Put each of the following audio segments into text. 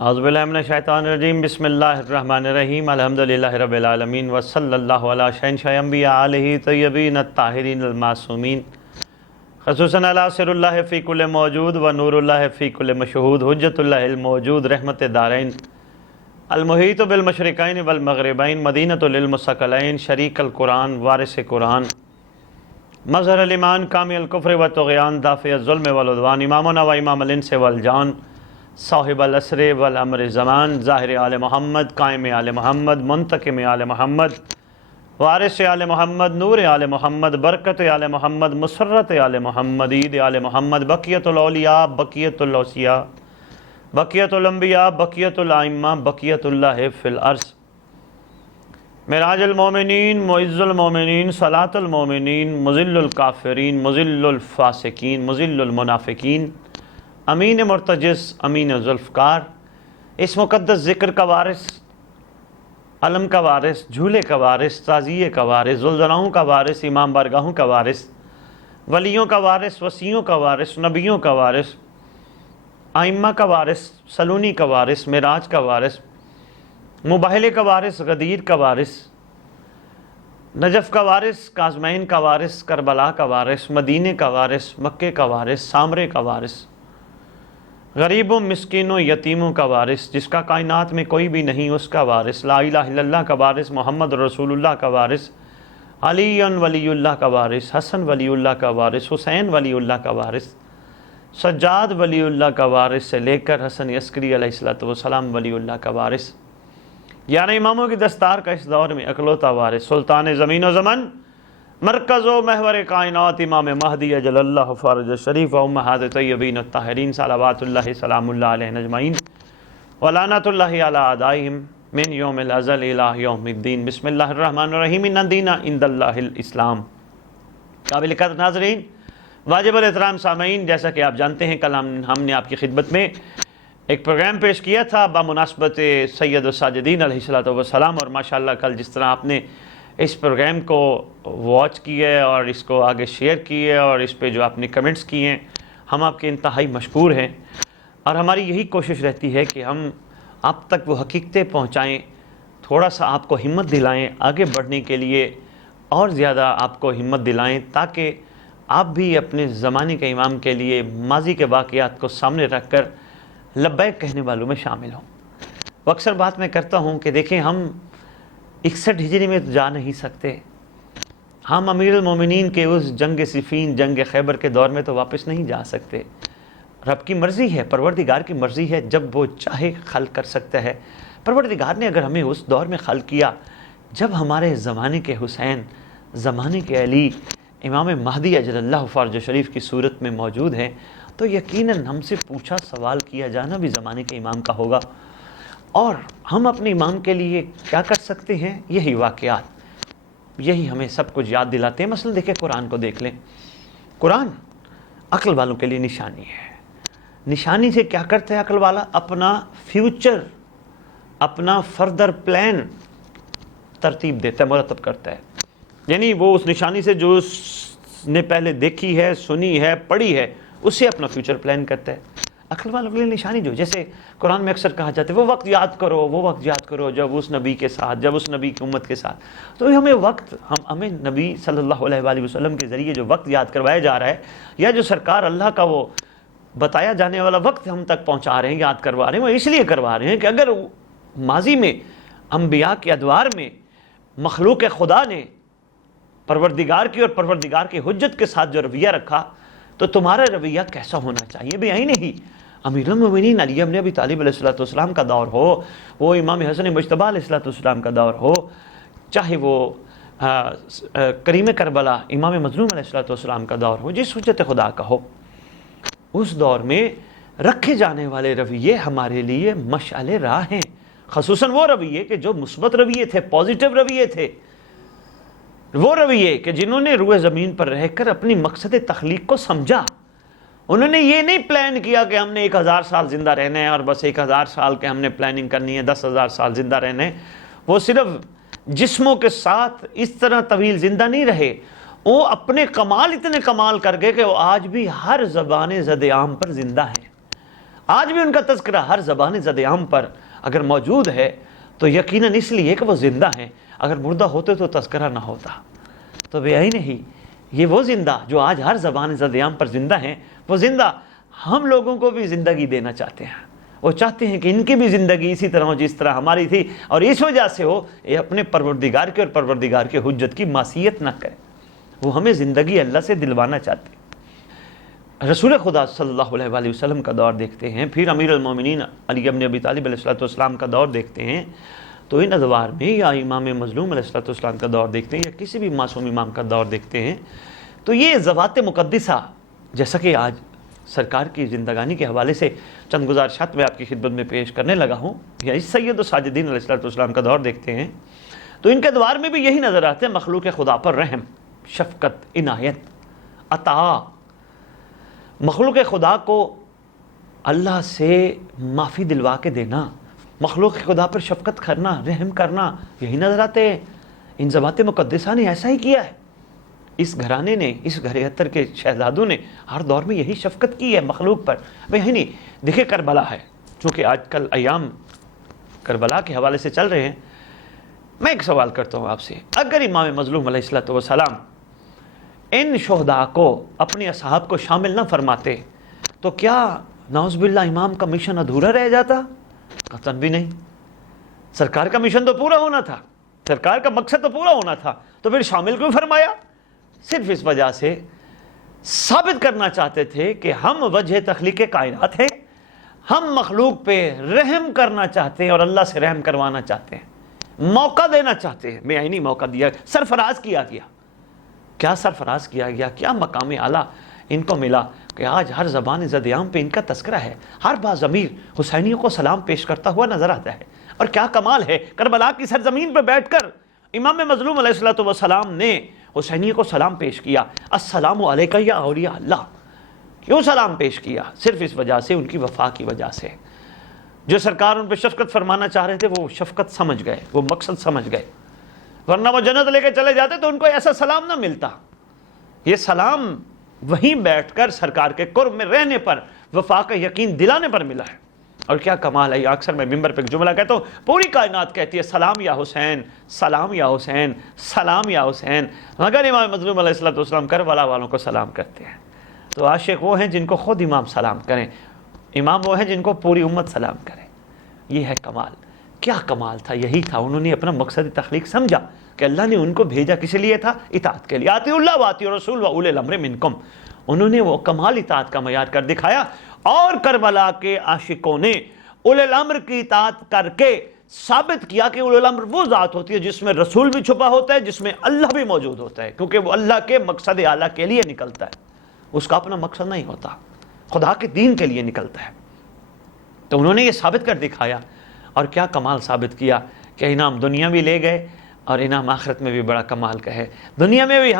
اعوذ باللہ من الشیطان الرجیم بسم اللہ الرحمن الرحیم الحمدللہ رب العالمین وصلی اللہ علی شہنشاہ انبیاء آلہ طیبین الطاہرین المعصومین خصوصاً علی سر اللہ فی کل موجود و نور اللہ فی کل مشہود حجت اللہ الموجود رحمت دارین المحیط بالمشرقین والمغربین مدینۃ للمثقلین شریک القرآن وارث قرآن مظہر الایمان کامل الکفر و طغیان دافع الظلم والعدوان امامنا و امام الانس والجان صاحب الاسر والامر زمان ظاہر آل محمد قائم آل محمد منتقم آل محمد وارث آل محمد نور آل محمد برکت آل محمد مسرت آل محمد عید آل محمد بقیت الاولیاء بقیت الاوصیاء بقیت الانبیاء بقیت الائمہ بقیت اللہ فی الارض معراج المومنین معز المومنین صلاۃ المومنین مذل الکافرین مذل الفاسقین مذل المنافقین امین مرتجس امین ذوالفقار اس مقدس ذکر کا وارث علم کا وارث جھولے کا وارث تعزیے کا وارث زلزلاؤں کا وارث امام بارگاہوں کا وارث ولیوں کا وارث وصیوں کا وارث نبیوں کا وارث ائمہ کا وارث سلونی کا وارث معراج کا وارث مباہلے کا وارث غدیر کا وارث نجف کا وارث کاظمین کا وارث کربلا کا وارث مدینے کا وارث مکے کا وارث سامرے کا وارث غریبوں مسکینوں یتیموں کا وارث جس کا کائنات میں کوئی بھی نہیں اس کا وارث لا الہ الا اللہ کا وارث محمد رسول اللہ کا وارث علی ولی اللہ کا وارث حسن ولی اللہ کا وارث حسین ولی اللہ کا وارث سجاد ولی اللہ کا وارث سے لے کر حسن عسکری علیہ السلام ولی اللہ کا وارث یعنی اماموں کی دستار کا اس دور میں اکلوتا وارث سلطان زمین و زمن مرکز و محور کائنات امام مہدی اجل اللہ فرج شریف و امہات طیبین الطاہرین صلوات اللہ سلام اللہ علیہ اجمعین ولعنۃ اللہ علی اعدائہم من یوم الازل الہ یوم الدین بسم اللہ الرحمن الرحیم ان الدین عند اللہ الاسلام قابل قدر ناظرین واجب الاحترام سامعین جیسا کہ آپ جانتے ہیں کل ہم نے آپ کی خدمت میں ایک پروگرام پیش کیا تھا بمناسبت سید الساجدین علیہ السلام اور ماشاءاللہ کل جس طرح آپ نے اس پروگرام کو واچ کی ہے اور اس کو آگے شیئر کی ہے اور اس پہ جو آپ نے کمنٹس کیے ہیں ہم آپ کے انتہائی مشکور ہیں اور ہماری یہی کوشش رہتی ہے کہ ہم آپ تک وہ حقیقتیں پہنچائیں تھوڑا سا آپ کو ہمت دلائیں آگے بڑھنے کے لیے اور زیادہ آپ کو ہمت دلائیں تاکہ آپ بھی اپنے زمانے کے امام کے لیے ماضی کے واقعات کو سامنے رکھ کر لبیک کہنے والوں میں شامل ہوں۔ وہ اکثر بات میں کرتا ہوں کہ دیکھیں ہم 61 ہجری میں تو جا نہیں سکتے، ہم امیر المومنین کے اس جنگ صفین جنگ خیبر کے دور میں تو واپس نہیں جا سکتے۔ رب کی مرضی ہے، پروردگار کی مرضی ہے، جب وہ چاہے خلق کر سکتا ہے۔ پروردگار نے اگر ہمیں اس دور میں خلق کیا جب ہمارے زمانے کے حسین زمانے کے علی امام مہدی اجل اللہ فرج شریف کی صورت میں موجود ہیں تو یقیناً ہم سے پوچھا سوال کیا جانا بھی زمانے کے امام کا ہوگا، اور ہم اپنے امام کے لیے کیا کر سکتے ہیں؟ یہی واقعات، یہی ہمیں سب کچھ یاد دلاتے ہیں۔ مثلا دیکھیں قرآن کو دیکھ لیں، قرآن عقل والوں کے لیے نشانی ہے۔ نشانی سے کیا کرتا ہے عقل والا؟ اپنا فیوچر، اپنا فردر پلان ترتیب دیتا ہے، مرتب کرتا ہے۔ یعنی وہ اس نشانی سے جو اس نے پہلے دیکھی ہے سنی ہے پڑھی ہے اس سے اپنا فیوچر پلان کرتا ہے۔ عقل والوں کے لیے نشانی جو جیسے قرآن میں اکثر کہا جاتا ہے وہ وقت یاد کرو، وہ وقت یاد کرو جب اس نبی کے ساتھ، جب اس نبی کی امت کے ساتھ، تو ہمیں وقت ہمیں نبی صلی اللہ علیہ وآلہ وسلم کے ذریعے جو وقت یاد کروایا جا رہا ہے یا جو سرکار اللہ کا وہ بتایا جانے والا وقت ہم تک پہنچا رہے ہیں، یاد کروا رہے ہیں، وہ اس لیے کروا رہے ہیں کہ اگر ماضی میں انبیاء کے ادوار میں مخلوق خدا نے پروردگار کی اور پروردگار کی حجت کے ساتھ جو رویہ رکھا تو تمہارا رویہ کیسا ہونا چاہیے بھی آئی نہیں۔ امیر المومنین علی بن ابی طالب علیہ السلام کا دور ہو، وہ امام حسن مجتبیٰ علیہ السلام کا دور ہو، چاہے وہ کریم کربلا امام مظلوم علیہ السلام کا دور ہو، جس حجت خدا کا ہو، اس دور میں رکھے جانے والے رویے ہمارے لیے مشعل راہ ہیں، خصوصاً وہ رویے کہ جو مثبت رویے تھے، پازیٹیو رویے تھے، وہ رویے کہ جنہوں نے روئے زمین پر رہ کر اپنی مقصد تخلیق کو سمجھا۔ انہوں نے یہ نہیں پلان کیا کہ ہم نے 1000 سال زندہ رہنا ہے اور بس 1000 سال کے ہم نے پلاننگ کرنی ہے، 10,000 سال زندہ رہنا ہے۔ وہ صرف جسموں کے ساتھ اس طرح طویل زندہ نہیں رہے، وہ اپنے کمال اتنے کمال کر گئے کہ وہ آج بھی ہر زبان زد عام پر زندہ ہیں۔ آج بھی ان کا تذکرہ ہر زبان زد عام پر اگر موجود ہے تو یقیناً اس لیے کہ وہ زندہ ہیں، اگر مردہ ہوتے تو تذکرہ نہ ہوتا۔ تو بے عین ہی یہ وہ زندہ جو آج ہر زبان زد عام پر زندہ ہیں، وہ زندہ ہم لوگوں کو بھی زندگی دینا چاہتے ہیں۔ وہ چاہتے ہیں کہ ان کی بھی زندگی اسی طرح ہو جس طرح ہماری تھی، اور اس وجہ سے ہو یہ اپنے پروردگار کے اور پروردگار کے حجت کی معصیت نہ کرے۔ وہ ہمیں زندگی اللہ سے دلوانا چاہتے ہیں۔ رسول خدا صلی اللہ علیہ وآلہ وسلم کا دور دیکھتے ہیں، پھر امیر المومنین علی بن ابی طالب علیہ السلام کا دور دیکھتے ہیں، تو ان ادوار میں یا امام مظلوم علیہ السلام کا دور دیکھتے ہیں یا کسی بھی معصوم امام کا دور دیکھتے ہیں، تو یہ ذوات مقدسہ، جیسا کہ آج سرکار کی زندگانی کے حوالے سے چند گزارشات میں آپ کی خدمت میں پیش کرنے لگا ہوں، یا اس سید الساجدین علیہ السلام کا دور دیکھتے ہیں، تو ان کے ادوار میں بھی یہی نظر آتے ہیں، مخلوق خدا پر رحم، شفقت، عنایت، عطا، مخلوق خدا کو اللہ سے معافی دلوا کے دینا، مخلوق خدا پر شفقت کرنا، رحم کرنا، یہی نظر آتے ہیں۔ ان ذوات مقدسہ نے ایسا ہی کیا ہے، اس گھرانے نے، اس گھر اتر کے شہزادوں نے ہر دور میں یہی شفقت کی ہے مخلوق پر۔ یہی نہیں، دیکھیں کربلا ہے، چونکہ آج کل ایام کربلا کے حوالے سے چل رہے ہیں، میں ایک سوال کرتا ہوں آپ سے، اگر امام مظلوم علیہ السلام ان شہداء کو، اپنی اصحاب کو شامل نہ فرماتے تو کیا نعوذ باللہ امام کا مشن ادھورا رہ جاتا؟ قطعاً بھی نہیں۔ سرکار کا مشن تو پورا ہونا تھا، سرکار کا مقصد تو پورا ہونا تھا، تو پھر شامل کیوں فرمایا؟ صرف اس وجہ سے ثابت کرنا چاہتے تھے کہ ہم وجہ تخلیق کائنات ہیں، ہم مخلوق پہ رحم کرنا چاہتے ہیں اور اللہ سے رحم کروانا چاہتے ہیں، موقع دینا چاہتے ہیں۔ میں عینی موقع دیا، سرفراز کیا گیا۔ کیا سرفراز کیا گیا، کیا مقام اعلیٰ ان کو ملا کہ آج ہر زبان زد عام پہ ان کا تذکرہ ہے، ہر باضمیر حسینیوں کو سلام پیش کرتا ہوا نظر آتا ہے۔ اور کیا کمال ہے، کربلا کی سرزمین پہ بیٹھ کر امام مظلوم علیہ السلام نے حسینیوں کو سلام پیش کیا، السلام علیکہ یا اولیاء اللہ۔ کیوں سلام پیش کیا؟ صرف اس وجہ سے، ان کی وفا کی وجہ سے۔ جو سرکار ان پہ شفقت فرمانا چاہ رہے تھے، وہ شفقت سمجھ گئے، وہ مقصد سمجھ گئے، ورنہ وہ جنت لے کے چلے جاتے تو ان کو ایسا سلام نہ ملتا۔ یہ سلام وہیں بیٹھ کر سرکار کے قرب میں رہنے پر، وفا کا یقین دلانے پر ملا ہے۔ اور کیا کمال ہے، اکثر میں ممبر پہ ایک جملہ کہتا ہوں، پوری کائنات کہتی ہے سلام یا حسین، سلام یا حسین، سلام یا حسین، مگر امام مظلوم علیہ السلام کربلا والوں کو سلام کرتے ہیں۔ تو عاشق وہ ہیں جن کو خود امام سلام کریں، امام وہ ہیں جن کو پوری امت سلام کرے۔ یہ ہے کمال۔ کیا کمال تھا، یہی تھا، انہوں نے اپنا مقصد تخلیق سمجھا کہ اللہ نے ان کو بھیجا کس لیے تھا؟ اطاعت کے لیے، اطیعوا اللہ واطیعوا الرسول واولی الامر منکم۔ انہوں نے وہ کمال اطاعت کا معیار کر دکھایا، اور کربلا کے عاشقوں نے اولی الامر کی اطاعت کر کے ثابت کیا کہ اولی الامر وہ ذات ہوتی ہے جس میں رسول بھی چھپا ہوتا ہے، جس میں اللہ بھی موجود ہوتا ہے، کیونکہ وہ اللہ کے مقصد اعلیٰ کے لیے نکلتا ہے، اس کا اپنا مقصد نہیں ہوتا، خدا کے دین کے لیے نکلتا ہے۔ تو انہوں نے یہ ثابت کر دکھایا، اور کیا کمال ثابت کیا کہ انعام دنیا بھی لے گئے اور انعام آخرت میں بھی بڑا کمال کا ہے۔ دنیا میں بھی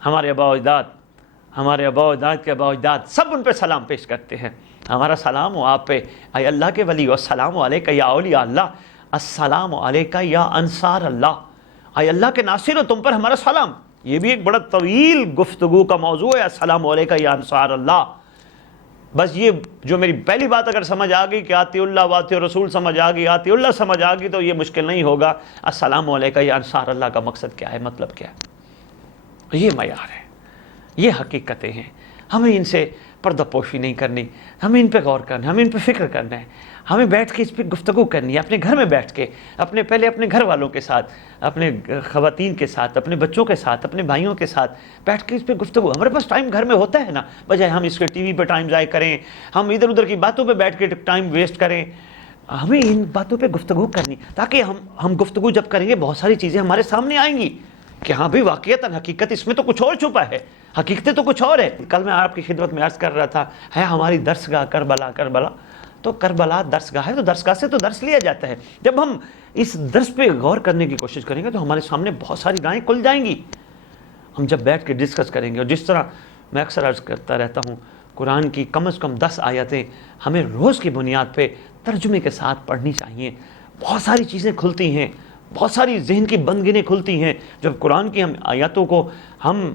ہمارے آباء و اجداد کے آباء و اجداد سب ان پہ سلام پیش کرتے ہیں۔ ہمارا سلام ہو آپ پہ اے اللہ کے ولی، السلام علیکہ یا اولیاء اللہ، السلام علیکہ یا انصار اللہ، اے اللہ کے ناصر ہو تم پر ہمارا سلام۔ یہ بھی ایک بڑا طویل گفتگو کا موضوع ہے، السلام علیکہ یا انصار اللہ۔ بس یہ جو میری پہلی بات اگر سمجھ آ گئی کہ آتی اللہ واطیع رسول سمجھ آ گئی، آتی اللہ سمجھ آ گئی، تو یہ مشکل نہیں ہوگا السلام علیکہ یا انصار اللہ کا مقصد کیا ہے، مطلب کیا ہے۔ یہ معیار ہے، یہ حقیقتیں ہیں، ہمیں ان سے پردہ پوشی نہیں کرنی، ہمیں ان پہ غور کرنا ہے، ہمیں ان پہ فکر کرنا ہے، ہمیں بیٹھ کے اس پہ گفتگو کرنی ہے، اپنے گھر میں بیٹھ کے، پہلے اپنے گھر والوں کے ساتھ، اپنے خواتین کے ساتھ، اپنے بچوں کے ساتھ، اپنے بھائیوں کے ساتھ بیٹھ کے اس پہ گفتگو۔ ہمارے پاس ٹائم گھر میں ہوتا ہے نا، بجائے ہم اس کے ٹی وی پہ ٹائم ضائع کریں، ہم ادھر ادھر کی باتوں پہ بیٹھ کے ٹائم ویسٹ کریں، ہمیں ان باتوں پہ گفتگو کرنی، تاکہ ہم گفتگو جب کریں گے بہت ساری چیزیں ہمارے سامنے آئیں گی کہ ہاں بھی واقعتاً حقیقت اس میں تو کچھ اور چھپا ہے، حقیقتیں تو کچھ اور ہے۔ کل میں آپ کی خدمت میں عرض کر رہا تھا، ہے ہماری درسگاہ کربلا، تو کربلا درسگاہ ہے، تو درسگاہ سے تو درس لیا جاتا ہے۔ جب ہم اس درس پہ غور کرنے کی کوشش کریں گے تو ہمارے سامنے بہت ساری رائیں کھل جائیں گی، ہم جب بیٹھ کے ڈسکس کریں گے۔ اور جس طرح میں اکثر عرض کرتا رہتا ہوں، قرآن کی کم از کم 10 آیتیں ہمیں روز کی بنیاد پہ ترجمے کے ساتھ پڑھنی چاہیے۔ بہت ساری چیزیں کھلتی ہیں، بہت ساری ذہن کی بندگنیں کھلتی ہیں جب قرآن کی ہم آیاتوں کو ہم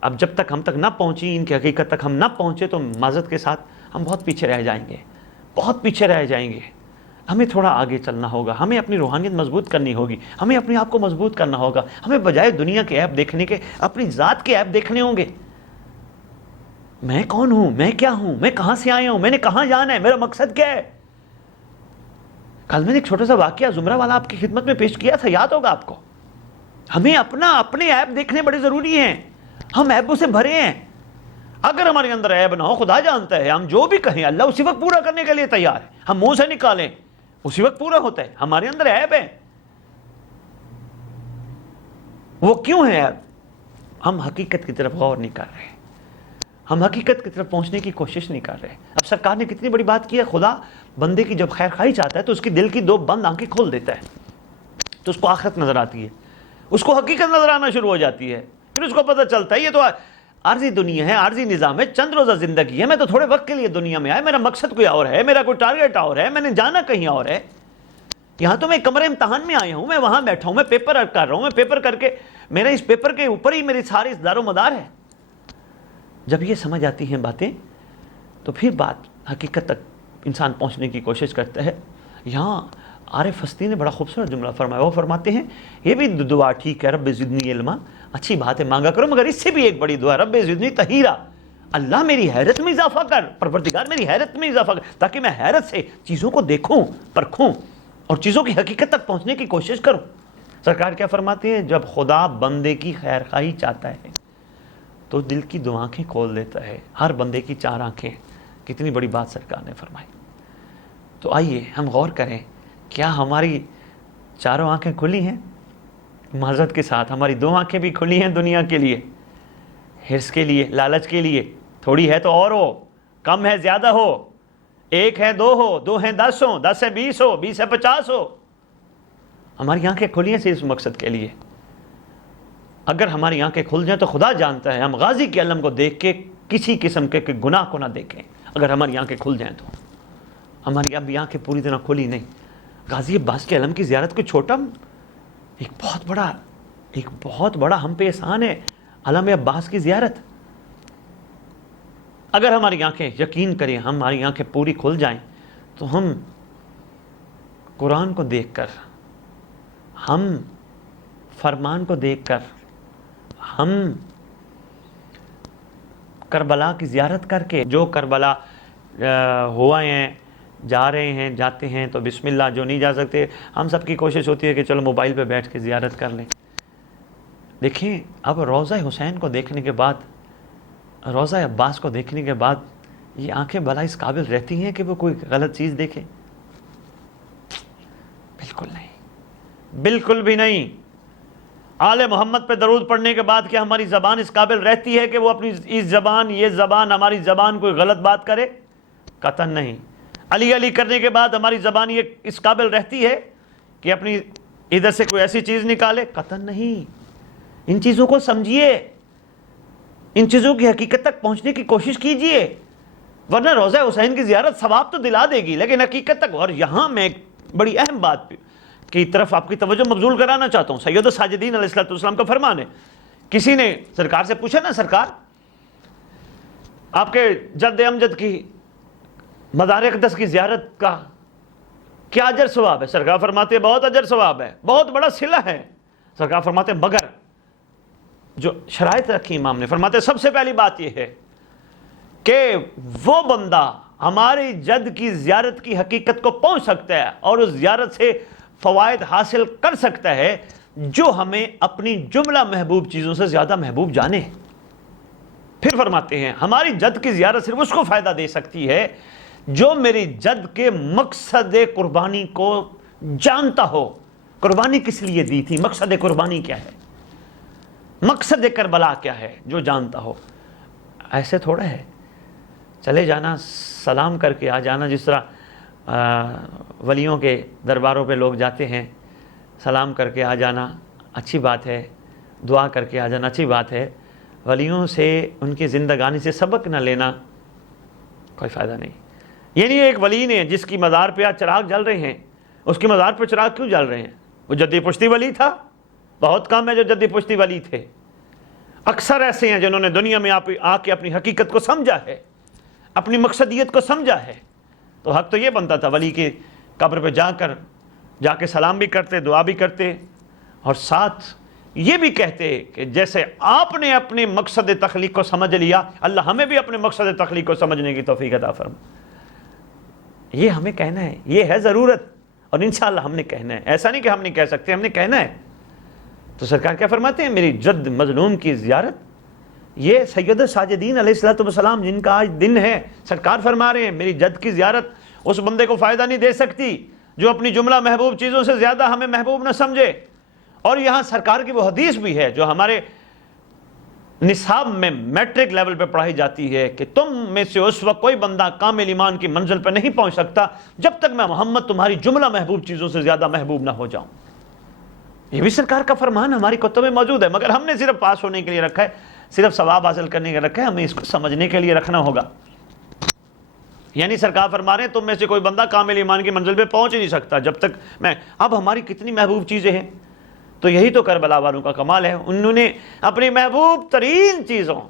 اب جب تک ہم تک نہ پہنچی، ان کی حقیقت تک ہم نہ پہنچے تو معذرت کے ساتھ ہم بہت پیچھے رہ جائیں گے، بہت پیچھے رہ جائیں گے۔ ہمیں تھوڑا آگے چلنا ہوگا، ہمیں اپنی روحانیت مضبوط کرنی ہوگی، ہمیں اپنے آپ کو مضبوط کرنا ہوگا، ہمیں بجائے دنیا کے عیب دیکھنے کے اپنی ذات کے عیب دیکھنے ہوں گے۔ میں کون ہوں، میں کیا ہوں، میں کہاں سے آیا ہوں، میں نے کہاں جانا ہے، میرا مقصد کیا ہے۔ کل میں نے ایک چھوٹا سا واقعہ زمرہ والا آپ کی خدمت میں پیش کیا تھا، یاد ہوگا آپ کو۔ ہمیں اپنے عیب دیکھنے بڑے ضروری ہیں، ہم عیبوں سے بھرے ہیں۔ اگر ہمارے اندر عیب نہ ہو، خدا جانتا ہے، ہم جو بھی کہیں اللہ اسی وقت پورا کرنے کے لیے تیار ہے، ہم منہ سے نکالیں اسی وقت پورا ہوتا ہے۔ ہمارے اندر عیب ہے، وہ کیوں ہے عیب؟ ہم حقیقت کی طرف غور نہیں کر رہے، ہم حقیقت کی طرف پہنچنے کی کوشش نہیں کر رہے۔ اب سرکار نے کتنی بڑی بات کی ہے، خدا بندے کی جب خیر خواہی چاہتا ہے تو اس کی دل کی 2 بند آنکھیں کھول دیتا ہے، تو اس کو آخرت نظر آتی ہے، اس کو حقیقت نظر آنا شروع ہو جاتی ہے۔ پھر اس کو پتہ چلتا ہے یہ تو عارضی دنیا ہے، عارضی نظام ہے، چند روزہ زندگی ہے، میں تو تھوڑے وقت کے لیے دنیا میں آیا، میرا مقصد کوئی اور ہے، میرا کوئی ٹارگٹ اور ہے، میں نے جانا کہیں اور ہے۔ یہاں تو میں کمرے امتحان میں آیا ہوں، میں وہاں بیٹھا ہوں، میں پیپر کر رہا ہوں، میں پیپر کر کے میرا اس پیپر کے اوپر ہی میری ساری دار و مدار ہے۔ جب یہ سمجھ آتی ہیں باتیں تو پھر بات حقیقت تک انسان پہنچنے کی کوشش کرتا ہے۔ یہاں عارف ہستی نے بڑا خوبصورت جملہ فرمایا، وہ فرماتے ہیں یہ بھی دعا ٹھیک ہے، رب زدنی علما، اچھی بات ہے، مانگا کرو، مگر اس سے بھی ایک بڑی دعا رب زدنی طہیرا، اللہ میری حیرت میں اضافہ کر، پروردگار میری حیرت میں اضافہ کر، تاکہ میں حیرت سے چیزوں کو دیکھوں، پرکھوں اور چیزوں کی حقیقت تک پہنچنے کی کوشش کروں۔ سرکار کیا فرماتے ہیں، جب خدا بندے کی خیر خواہی چاہتا ہے تو دل کی 2 آنکھیں کھول دیتا ہے، ہر بندے کی 4 آنکھیں۔ کتنی بڑی بات سرکار نے فرمائی۔ تو آئیے ہم غور کریں، کیا ہماری 4 آنکھیں کھلی ہیں؟ معذرت کے ساتھ ہماری 2 آنکھیں بھی کھلی ہیں دنیا کے لیے، حرص کے لیے، لالچ کے لیے، تھوڑی ہے تو اور ہو، کم ہے زیادہ ہو، 1 ہے 2 ہو، 2 ہیں 10 ہو، 10 ہے 20 ہو، 20 ہے 50 ہو۔ ہماری آنکھیں کھلی ہیں صرف اس مقصد کے لیے۔ اگر ہماری آنکھیں کھل جائیں تو خدا جانتا ہے ہم غازی کے علم کو دیکھ کے کسی قسم کے گناہ کو نہ دیکھیں۔ اگر ہماری آنکھیں کھل جائیں تو ہماری اب بھی آنکھیں پوری طرح کھلی نہیں۔ غازی عباس کے علم کی زیارت کوئی چھوٹا، ایک بہت بڑا ہم پہ احسان ہے علم عباس کی زیارت۔ اگر ہماری آنکھیں، یقین کریں ہماری آنکھیں پوری کھل جائیں تو ہم قرآن کو دیکھ کر، ہم فرمان کو دیکھ کر، ہم کربلا کی زیارت کر کے، جو کربلا ہوا ہیں، جا رہے ہیں، جاتے ہیں تو بسم اللہ، جو نہیں جا سکتے ہم سب کی کوشش ہوتی ہے کہ چلو موبائل پہ بیٹھ کے زیارت کر لیں۔ دیکھیں اب روضہ حسین کو دیکھنے کے بعد، روضہ عباس کو دیکھنے کے بعد یہ آنکھیں بھلا اس قابل رہتی ہیں کہ وہ کوئی غلط چیز دیکھے؟ بالکل نہیں، بالکل بھی نہیں۔ آل محمد پہ درود پڑھنے کے بعد کیا ہماری زبان اس قابل رہتی ہے کہ وہ اپنی اس زبان، یہ زبان، ہماری زبان کوئی غلط بات کرے؟ قطعاً نہیں۔ علی علی کرنے کے بعد ہماری زبان یہ اس قابل رہتی ہے کہ اپنی ادھر سے کوئی ایسی چیز نکالے؟ قطعاً نہیں۔ ان چیزوں کو سمجھیے، ان چیزوں کی حقیقت تک پہنچنے کی کوشش کیجئے، ورنہ روضہ حسین کی زیارت ثواب تو دلا دے گی لیکن حقیقت تک۔ اور یہاں میں ایک بڑی اہم بات کی طرف آپ کی توجہ مبذول کرانا چاہتا ہوں۔ سید الساجدین علیہ السلام کا فرمان ہے، کسی نے سرکار سے پوچھا نا، سرکار آپ کے جد امجد کی مزار اقدس کی زیارت کا کیا اجر ثواب ہے؟ سرکار فرماتے ہیں بہت اجر ثواب ہے، بہت بڑا صلہ ہے۔ سرکار فرماتے ہیں مگر جو شرائط رکھی امام نے، فرماتے ہیں سب سے پہلی بات یہ ہے کہ وہ بندہ ہماری جد کی زیارت کی حقیقت کو پہنچ سکتا ہے اور اس زیارت سے فوائد حاصل کر سکتا ہے جو ہمیں اپنی جملہ محبوب چیزوں سے زیادہ محبوب جانے۔ پھر فرماتے ہیں ہماری جد کی زیارت صرف اس کو فائدہ دے سکتی ہے جو میری جد کے مقصد قربانی کو جانتا ہو۔ قربانی کس لیے دی تھی، مقصد قربانی کیا ہے، مقصد کربلا کیا ہے، جو جانتا ہو۔ ایسے تھوڑا ہے چلے جانا، سلام کر کے آ جانا، جس طرح ولیوں کے درباروں پہ لوگ جاتے ہیں، سلام کر کے آ جانا اچھی بات ہے، دعا کر کے آ جانا اچھی بات ہے۔ ولیوں سے، ان کی زندگانی سے سبق نہ لینا کوئی فائدہ نہیں۔ یہ نہیں ایک ولی نے جس کی مزار پہ آج چراغ جل رہے ہیں، اس کی مزار پہ چراغ کیوں جل رہے ہیں؟ وہ جدی پشتی ولی تھا؟ بہت کم ہے جو جدی پشتی ولی تھے۔ اکثر ایسے ہیں جنہوں نے دنیا میں آ کے اپنی حقیقت کو سمجھا ہے، اپنی مقصدیت کو سمجھا ہے، تو حق تو یہ بنتا تھا ولی کی قبر پہ جا کے سلام بھی کرتے، دعا بھی کرتے، اور ساتھ یہ بھی کہتے کہ جیسے آپ نے اپنے مقصد تخلیق کو سمجھ لیا، اللہ ہمیں بھی اپنے مقصد تخلیق کو سمجھنے کی توفیق عطا فرمائے۔ یہ ہمیں کہنا ہے، یہ ہے ضرورت، اور انشاءاللہ ہم نے کہنا ہے، ایسا نہیں کہ ہم نہیں کہہ سکتے، ہم نے کہنا ہے۔ تو سرکار کیا فرماتے ہیں؟ میری جد مظلوم کی زیارت، یہ سید الساجدین علیہ السلام جن کا آج دن ہے، سرکار فرما رہے ہیں میری جد کی زیارت اس بندے کو فائدہ نہیں دے سکتی جو اپنی جملہ محبوب چیزوں سے زیادہ ہمیں محبوب نہ سمجھے۔ اور یہاں سرکار کی وہ حدیث بھی ہے جو ہمارے نصاب میں میٹرک لیول پہ پڑھائی جاتی ہے کہ تم میں سے اس وقت کوئی بندہ کامل ایمان کی منزل پہ نہیں پہنچ سکتا جب تک میں محمد تمہاری جملہ محبوب چیزوں سے زیادہ محبوب نہ ہو جاؤں۔ یہ بھی سرکار کا فرمان ہماری کتب میں موجود ہے، مگر ہم نے صرف پاس ہونے کے لیے رکھا ہے، صرف ثواب حاصل کرنے کے رکھا ہے، ہمیں اس کو سمجھنے کے لیے رکھنا ہوگا۔ یعنی سرکار فرما رہے ہیں تم میں سے کوئی بندہ کامل ایمان کی منزل پہ پہنچ ہی نہیں سکتا جب تک میں۔ اب ہماری کتنی محبوب چیزیں ہیں، تو یہی تو کربلا والوں کا کمال ہے، انہوں نے اپنی محبوب ترین چیزوں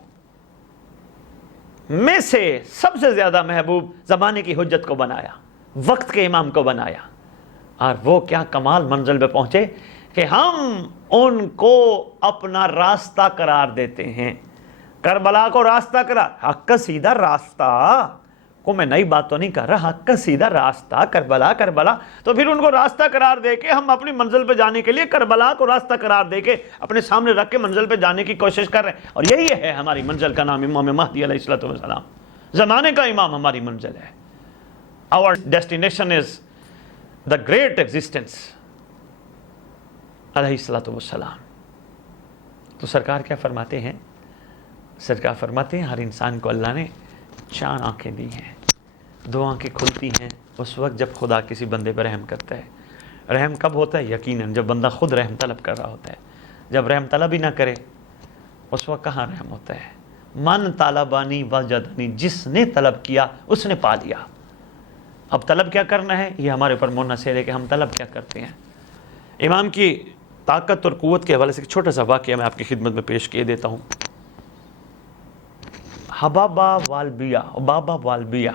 میں سے سب سے زیادہ محبوب زمانے کی حجت کو بنایا، وقت کے امام کو بنایا، اور وہ کیا کمال منزل پہ پہنچے کہ ہم ان کو اپنا راستہ قرار دیتے ہیں۔ کربلا کو راستہ قرار، حق کا سیدھا راستہ کو میں نئی بات تو نہیں کر رہا، حق کا سیدھا راستہ کربلا تو پھر ان کو راستہ قرار دے کے ہم اپنی منزل پہ جانے کے لیے کربلا کو راستہ قرار دے کے اپنے سامنے رکھ کے منزل پہ جانے کی کوشش کر رہے ہیں، اور یہی ہے ہماری منزل کا نام امام مہدی علیہ السلام، زمانے کا امام ہماری منزل ہے۔ Our destination is the great existence علیہ السلام۔ تو سرکار کیا فرماتے ہیں؟ سرکار فرماتے ہیں ہر انسان کو اللہ نے 4 آنکھیں دی ہیں، 2 آنکھیں کھلتی ہیں اس وقت جب خدا کسی بندے پر رحم کرتا ہے۔ رحم کب ہوتا ہے؟ یقیناً جب بندہ خود رحم طلب کر رہا ہوتا ہے۔ جب رحم طلب ہی نہ کرے اس وقت کہاں رحم ہوتا ہے؟ من طالبانی وجدنی، جس نے طلب کیا اس نے پا لیا۔ اب طلب کیا کرنا ہے یہ ہمارے اوپر منحصر ہے کہ ہم طلب کیا کرتے ہیں۔ امام کی طاقت اور قوت کے حوالے سے ایک چھوٹا سا واقعہ میں آپ کی خدمت میں پیش کیے دیتا ہوں۔ حبابہ والبیہ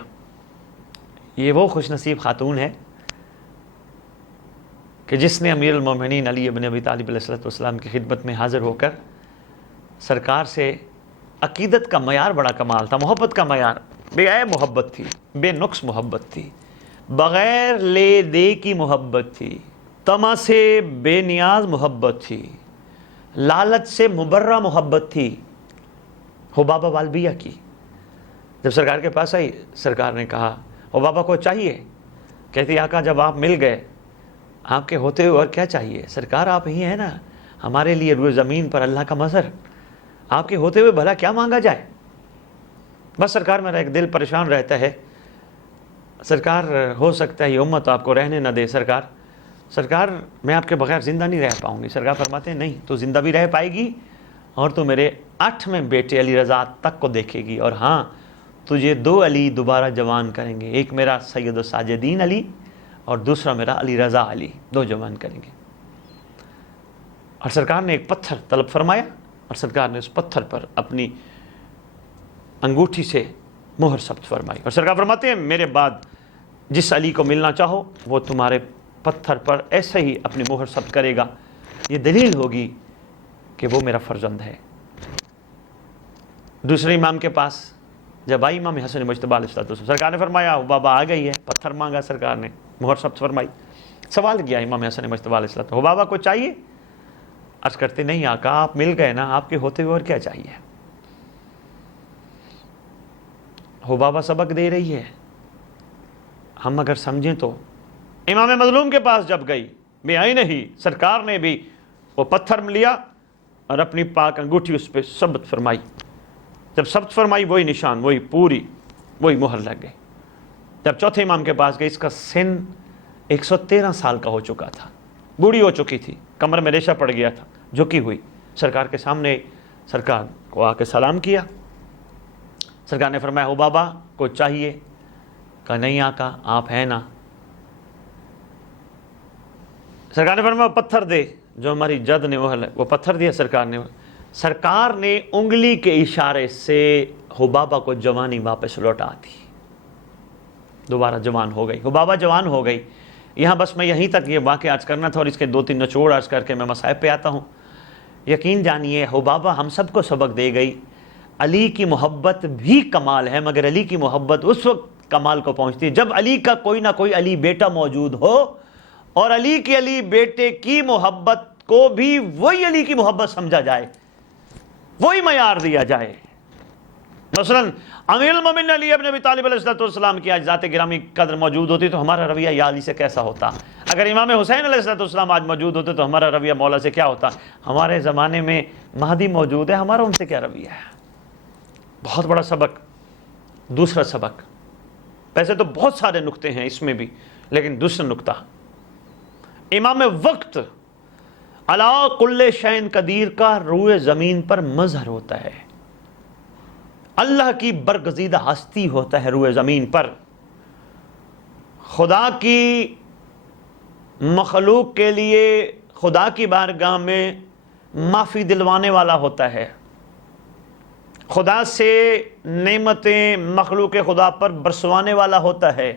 یہ وہ خوش نصیب خاتون ہے کہ جس نے امیر المومنین علی ابن ابی طالب علیہ السلام کی خدمت میں حاضر ہو کر سرکار سے عقیدت کا معیار بڑا کمال تھا، محبت کا معیار بے عیب محبت تھی، بے نقص محبت تھی، بغیر لے دے کی محبت تھی، طمع سے بے نیاز محبت تھی، لالچ سے مبرہ محبت تھی حبابہ والبیہ کی۔ جب سرکار کے پاس آئی، سرکار نے کہا حبابہ کو چاہیے؟ کہتی آقا جب آپ مل گئے آپ کے ہوتے ہوئے اور کیا چاہیے؟ سرکار آپ ہی ہیں نا ہمارے لیے روئے زمین پر اللہ کا مظہر، آپ کے ہوتے ہوئے بھلا کیا مانگا جائے؟ بس سرکار میرا ایک دل پریشان رہتا ہے، سرکار ہو سکتا ہے یہ امت آپ کو رہنے نہ دے، سرکار میں آپ کے بغیر زندہ نہیں رہ پاؤں گی۔ سرکار فرماتے ہیں نہیں، تو زندہ بھی رہ پائے گی اور تو میرے 8ویں بیٹے علی رضا تک کو دیکھے گی، اور ہاں تجھے 2 علی دوبارہ جوان کریں گے، ایک میرا سید الساجدین علی اور دوسرا میرا علی رضا علی، 2 جوان کریں گے۔ اور سرکار نے ایک پتھر طلب فرمایا اور سرکار نے اس پتھر پر اپنی انگوٹھی سے مہر ثبت فرمائی، اور سرکار فرماتے ہیں میرے بعد جس علی کو ملنا چاہو وہ تمہارے پتھر پر ایسے ہی اپنی مہر ثبت کرے گا، یہ دلیل ہوگی کہ وہ میرا فرزند ہے۔ دوسرے امام کے پاس جب آئی امام حسن مجتبی علیہ السلام، سرکار نے فرمایا بابا آ گئی ہے، پتھر مانگا سرکار نے، مہر ثبت فرمائی۔ سوال کیا امام حسن مجتبی علیہ السلام، بابا کو چاہیے؟ عرض کرتے نہیں آقا آپ مل گئے نا، آپ کے ہوتے ہوئے اور کیا چاہیے؟ حبابہ سبق دے رہی ہے، ہم اگر سمجھیں تو امام مظلوم کے پاس جب گئی بے آئی نہیں، سرکار نے بھی وہ پتھر لیا اور اپنی پاک انگوٹھی اس پہ ثبت فرمائی۔ جب ثبت فرمائی وہی نشان، وہی مہر لگ گئی۔ جب چوتھے امام کے پاس گئی، اس کا سن 113 سال کا ہو چکا تھا، بوڑھی ہو چکی تھی، کمر میں ریشہ پڑ گیا تھا، جھکی ہوئی سرکار کے سامنے، سرکار کو آ کے سلام کیا۔ سرکار نے فرمایا حبابہ کو چاہیے؟ کہا نہیں آقا آپ ہیں نا۔ سرکار نے فرمایا پتھر دے جو ہماری جد نے وہ پتھر دیا، سرکار نے سرکار نے انگلی کے اشارے سے حبابہ کو جوانی واپس لوٹا دی، دوبارہ جوان ہو گئی، حبابہ جوان ہو گئی۔ یہاں بس میں یہیں تک یہ واقعہ عرض کرنا تھا اور اس کے 2-3 نچوڑ عرض کر کے میں مصائب پہ آتا ہوں۔ یقین جانیے حبابہ ہم سب کو سبق دے گئی، علی کی محبت بھی کمال ہے، مگر علی کی محبت اس وقت کمال کو پہنچتی ہے جب علی کا کوئی نہ کوئی علی بیٹا موجود ہو، اور علی کے علی بیٹے کی محبت کو بھی وہی علی کی محبت سمجھا جائے، وہی معیار دیا جائے۔ مثلا امیر المومنین علی ابن ابی طالب علیہ السلام کی آج ذات گرامی قدر موجود ہوتی تو ہمارا رویہ یا علی سے کیسا ہوتا؟ اگر امام حسین علیہ السلام آج موجود ہوتے تو ہمارا رویہ مولا سے کیا ہوتا؟ ہمارے زمانے میں مہدی موجود ہے، ہمارا ان سے کیا رویہ ہے؟ بہت بڑا سبق۔ دوسرا سبق، ویسے تو بہت سارے نقطے ہیں اس میں بھی، لیکن دوسرا نقطہ، امام وقت علی کل شیء قدیر کا روئے زمین پر مظہر ہوتا ہے، اللہ کی برگزیدہ ہستی ہوتا ہے روئے زمین پر، خدا کی مخلوق کے لیے خدا کی بارگاہ میں معافی دلوانے والا ہوتا ہے، خدا سے نعمتیں مخلوق خدا پر برسوانے والا ہوتا ہے،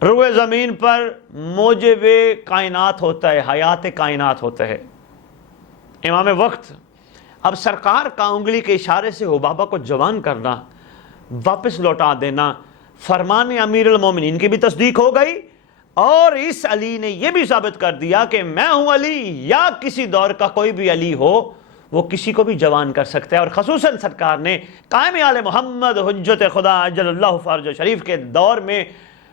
روئے زمین پر موجب کائنات ہوتا ہے، حیات کائنات ہوتا ہے امام وقت۔ اب سرکار کا انگلی کے اشارے سے حبابہ کو جوان کرنا، واپس لوٹا دینا، فرمان امیر المومنین کی بھی تصدیق ہو گئی، اور اس علی نے یہ بھی ثابت کر دیا کہ میں ہوں علی، یا کسی دور کا کوئی بھی علی ہو وہ کسی کو بھی جوان کر سکتا ہے۔ اور خصوصاً سرکار نے قائم آل محمد حجت خدا عجل اللہ فرج شریف کے دور میں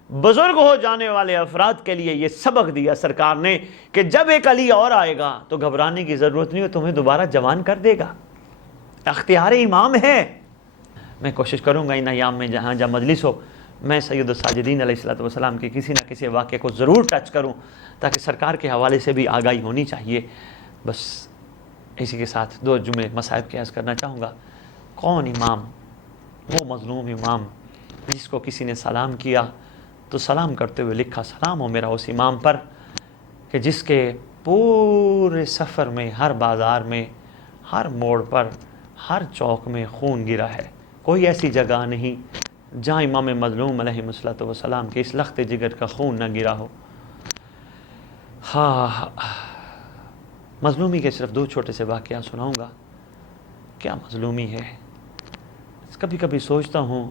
بزرگ ہو جانے والے افراد کے لیے یہ سبق دیا سرکار نے کہ جب ایک علی اور آئے گا تو گھبرانے کی ضرورت نہیں ہو، تمہیں دوبارہ جوان کر دے گا، اختیار امام ہے۔ میں کوشش کروں گا ان ایام میں جہاں مجلس ہو میں سید الساجدین علیہ السلام کے کسی نہ کسی واقعے کو ضرور ٹچ کروں، تاکہ سرکار کے حوالے سے بھی آگاہی ہونی چاہیے۔ بس اسی کے ساتھ 2 جملے مصائب کے عرض کرنا چاہوں گا۔ کون امام؟ وہ مظلوم امام جس کو کسی نے سلام کیا تو سلام کرتے ہوئے لکھا سلام ہو میرا اس امام پر، کہ جس کے پورے سفر میں، ہر بازار میں، ہر موڑ پر، ہر چوک میں خون گرا ہے، کوئی ایسی جگہ نہیں جہاں امام مظلوم علیہ السلام کے اس لخت جگر کا خون نہ گرا ہو۔ ہاں، مظلومی کے صرف 2 چھوٹے سے واقعہ سناؤں گا۔ کیا مظلومی ہے! کبھی کبھی سوچتا ہوں،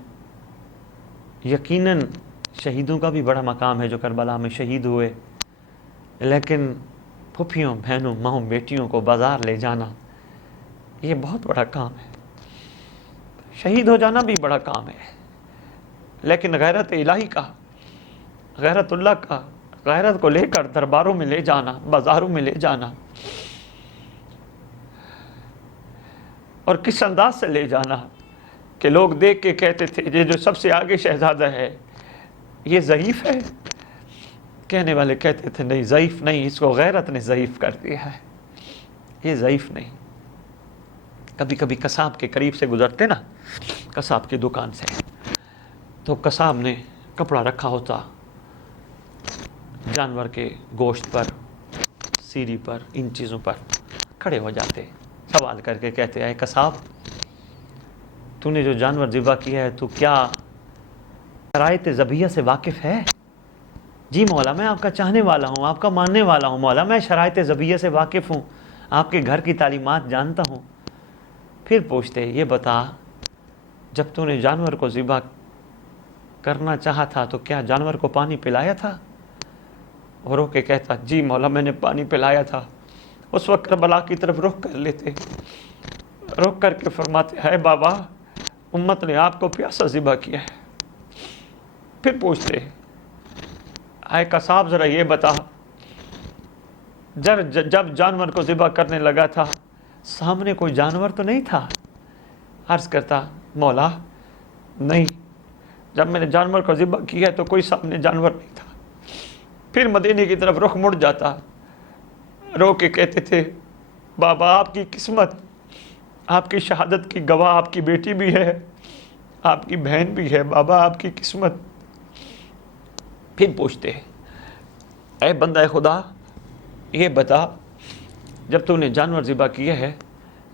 یقیناً شہیدوں کا بھی بڑا مقام ہے جو کربلا میں شہید ہوئے، لیکن پھپھیوں، بہنوں، ماؤں، بیٹیوں کو بازار لے جانا یہ بہت بڑا کام ہے۔ شہید ہو جانا بھی بڑا کام ہے، لیکن غیرت الہی کا، غیرت اللہ کا، غیرت کو لے کر درباروں میں لے جانا، بازاروں میں لے جانا، اور کس انداز سے لے جانا کہ لوگ دیکھ کے کہتے تھے یہ جو سب سے آگے شہزادہ ہے یہ ضعیف ہے، کہنے والے کہتے تھے نہیں ضعیف نہیں، اس کو غیرت نے ضعیف کر دیا ہے، یہ ضعیف نہیں۔ کبھی کبھی قصاب کے قریب سے گزرتے نا، قصاب کی دکان سے، تو قصاب نے کپڑا رکھا ہوتا جانور کے گوشت پر، سیری پر، ان چیزوں پر، کھڑے ہو جاتے، سوال کر کے کہتے اے قصاب، تو نے جو جانور ذبح کیا ہے تو کیا شرائط ذبیحہ سے واقف ہے؟ جی مولا، میں آپ کا چاہنے والا ہوں، آپ کا ماننے والا ہوں مولا، میں شرائط ذبیحہ سے واقف ہوں، آپ کے گھر کی تعلیمات جانتا ہوں۔ پھر پوچھتے یہ بتا، جب تو نے جانور کو ذبح کرنا چاہا تھا تو کیا جانور کو پانی پلایا تھا؟ اور رو کے کہتا جی مولا میں نے پانی پلایا تھا۔ اس وقت کربلا کی طرف رخ کر لیتے، رخ کر کے فرماتے ہے بابا، امت نے آپ کو پیاسا ذبح کیا ہے۔ پھر پوچھتے اے قصاب ذرا یہ بتا، جب جانور کو ذبح کرنے لگا تھا سامنے کوئی جانور تو نہیں تھا؟ عرض کرتا مولا نہیں، جب میں نے جانور کو ذبح کیا تو کوئی سامنے جانور نہیں تھا۔ پھر مدینے کی طرف رخ مڑ جاتا، رو کے کہتے تھے بابا آپ کی قسمت، آپ کی شہادت کی گواہ آپ کی بیٹی بھی ہے، آپ کی بہن بھی ہے، بابا آپ کی قسمت۔ پھر پوچھتے اے بندہ خدا یہ بتا، جب تو نے جانور ذبح کیا ہے